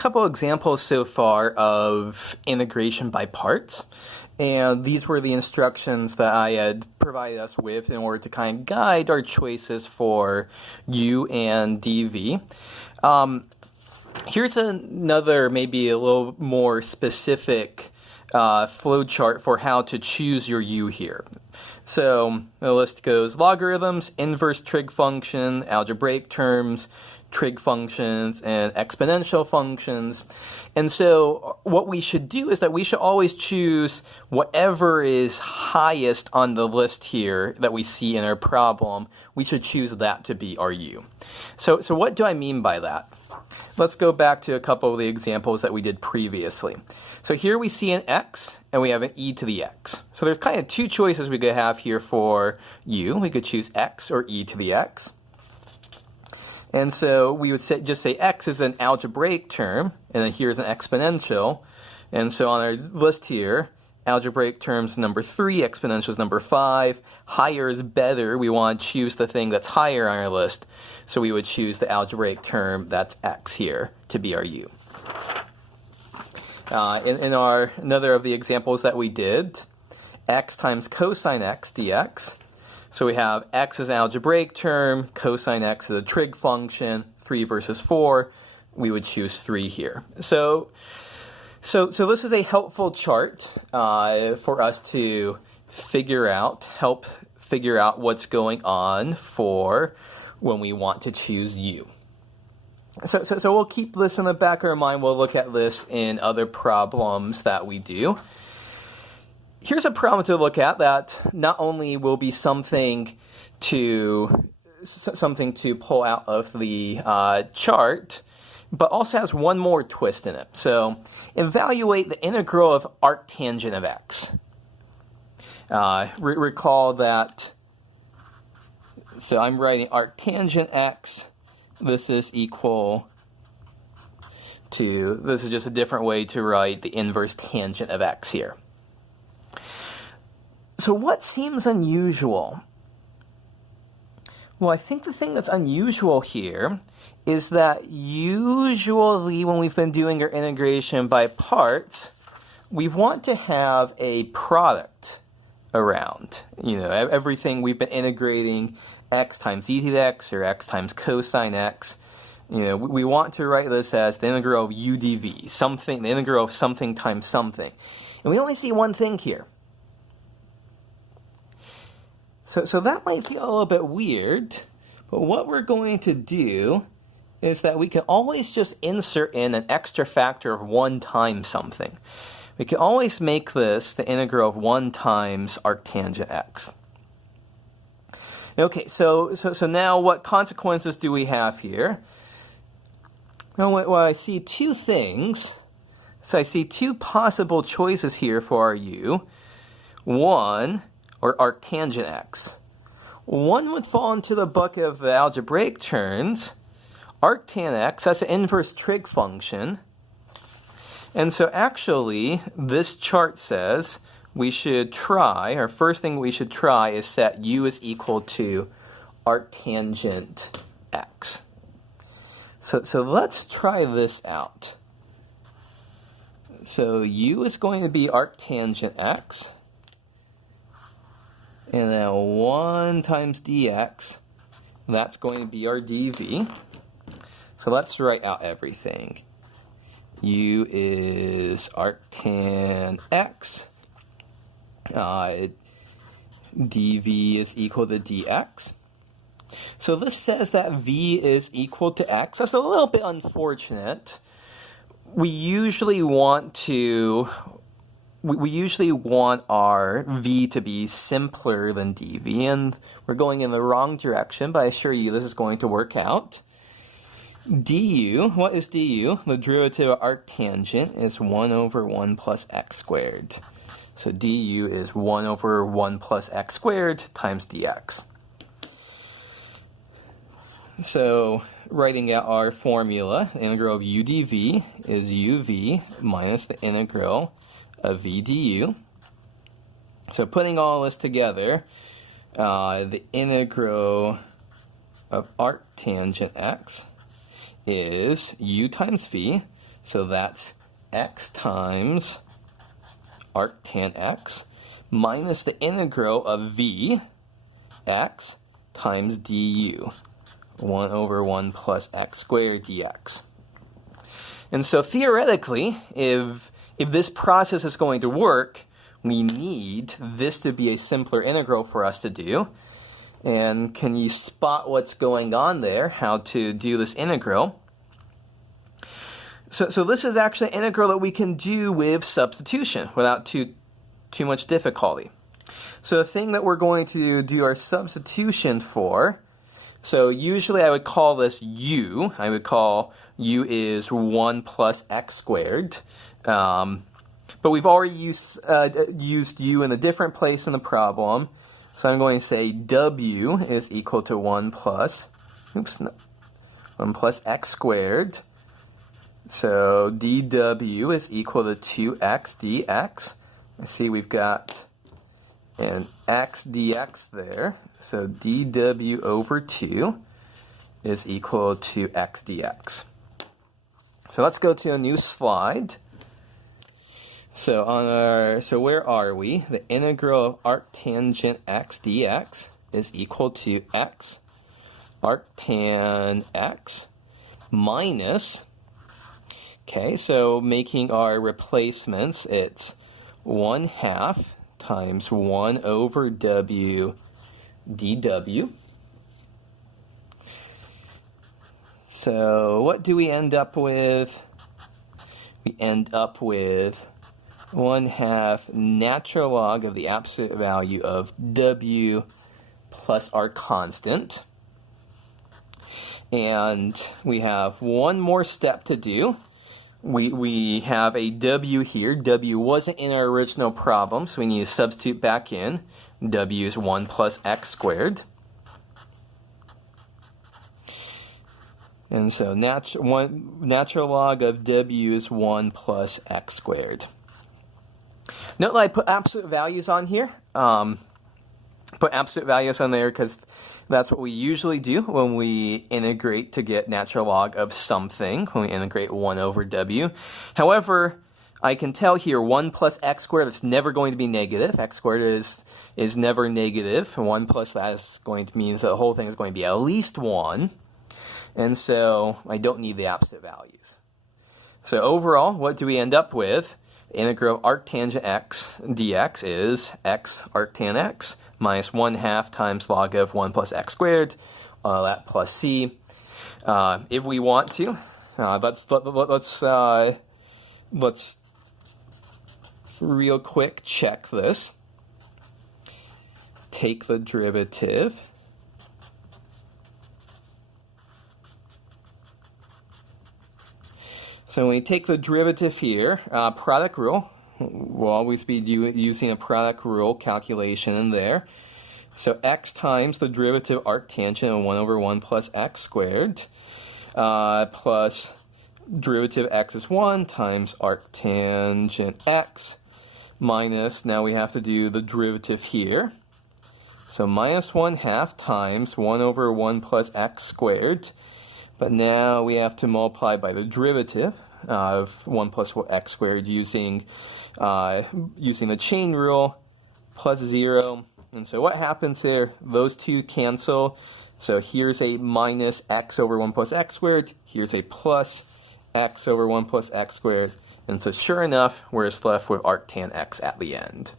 couple examples so far of integration by parts. And these were the instructions that I had provided us with in order to kind of guide our choices for u and dv. Here's another, maybe a little more specific flow chart for how to choose your u here. So the list goes logarithms, inverse trig function, algebraic terms, trig functions, and exponential functions. And so what we should do is that we should always choose whatever is highest on the list here that we see in our problem. We should choose that to be our u. So what do I mean by that? Let's go back to a couple of the examples that we did previously. So here we see an x and we have an e to the x. So there's kind of two choices we could have here for u. We could choose x or e to the x. And so we would just say x is an algebraic term, and then here's an exponential. And so on our list here, algebraic terms number 3, exponential is number 5. Higher is better. We want to choose the thing that's higher on our list. So we would choose the algebraic term that's x here to be our u. In another of the examples that we did, x times cosine x dx. So we have x is an algebraic term, cosine x is a trig function, 3 versus 4. We would choose 3 here. So this is a helpful chart for us to help figure out what's going on for when we want to choose u. So we'll keep this in the back of our mind. We'll look at this in other problems that we do. Here's a problem to look at that not only will be something to pull out of the chart, but also has one more twist in it. So evaluate the integral of arctangent of x. Recall that, so I'm writing arctangent x. This is equal to, this is just a different way to write the inverse tangent of x here. So what seems unusual? Well, I think the thing that's unusual here is that usually when we've been doing our integration by parts, we want to have a product around. You know, everything we've been integrating, x times e to the x or x times cosine x. You know, we want to write this as the integral of u dv, something, the integral of something times something. And we only see one thing here. So that might feel a little bit weird, but what we're going to do is that we can always just insert in an extra factor of 1 times something. We can always make this the integral of 1 times arctangent x. Okay, so now what consequences do we have here? Well, I see two things. So I see two possible choices here for our u. One, or arctangent x. One would fall into the bucket of the algebraic terms. Arctan x, that's an inverse trig function. And so actually, this chart says we should try, our first thing we should try is set u is equal to arctangent x. So let's try this out. So u is going to be arctangent x. And then 1 times dx, that's going to be our dv. So let's write out everything. U is arctan x. Dv is equal to dx. So this says that v is equal to x. That's a little bit unfortunate. We usually want our v to be simpler than dv, and we're going in the wrong direction, but I assure you this is going to work out. Du, what is du? The derivative of arctangent is 1 over 1 plus x squared. So du is 1 over 1 plus x squared times dx. So writing out our formula, the integral of u dv is uv minus the integral of v du. So putting all this together, the integral of arctangent x is u times v. So that's x times arctan x minus the integral of v x times du, 1 over 1 plus x squared dx. And so theoretically, if this process is going to work, we need this to be a simpler integral for us to do. And can you spot what's going on there, how to do this integral? So this is actually an integral that we can do with substitution without too much difficulty. So the thing that we're going to do our substitution for, so usually I would call this u. I would call u is 1 plus x squared. But we've already used u in a different place in the problem. So I'm going to say w is equal to 1 plus x squared. So dw is equal to 2x dx. I see we've got an x dx there. So dw over 2 is equal to x dx. So let's go to a new slide. So where are we? The integral of arctangent x dx is equal to x arctan x minus, okay, so making our replacements, it's 1/2 times 1 over w dw. So what do we end up with? We end up with 1/2 natural log of the absolute value of w plus our constant. And we have one more step to do. We have a w here. W wasn't in our original problem, so we need to substitute back in. W is 1 plus x squared. And so natural log of w is 1 plus x squared. Note that I put absolute values on here. Put absolute values on there because that's what we usually do when we integrate to get natural log of something, when we integrate 1 over w. However, I can tell here 1 plus x squared, it's never going to be negative. X squared is never negative. 1 plus that is going to mean that the whole thing is going to be at least 1. And so I don't need the absolute values. So overall, what do we end up with? The integral of arctangent x dx is x arctan x minus 1/2 times log of 1 plus x squared, that plus c. If we want to, let's real quick check this. Take the derivative. So when we take the derivative here, product rule, we'll always be using a product rule calculation in there. So x times the derivative arctangent of 1 over 1 plus x squared, plus derivative x is 1 times arctangent x, minus, now we have to do the derivative here. So minus 1/2 times 1 over 1 plus x squared. But now we have to multiply by the derivative of 1 plus x squared using the chain rule, plus 0. And so what happens there? Those two cancel. So here's a minus x over 1 plus x squared. Here's a plus x over 1 plus x squared. And so sure enough, we're just left with arctan x at the end.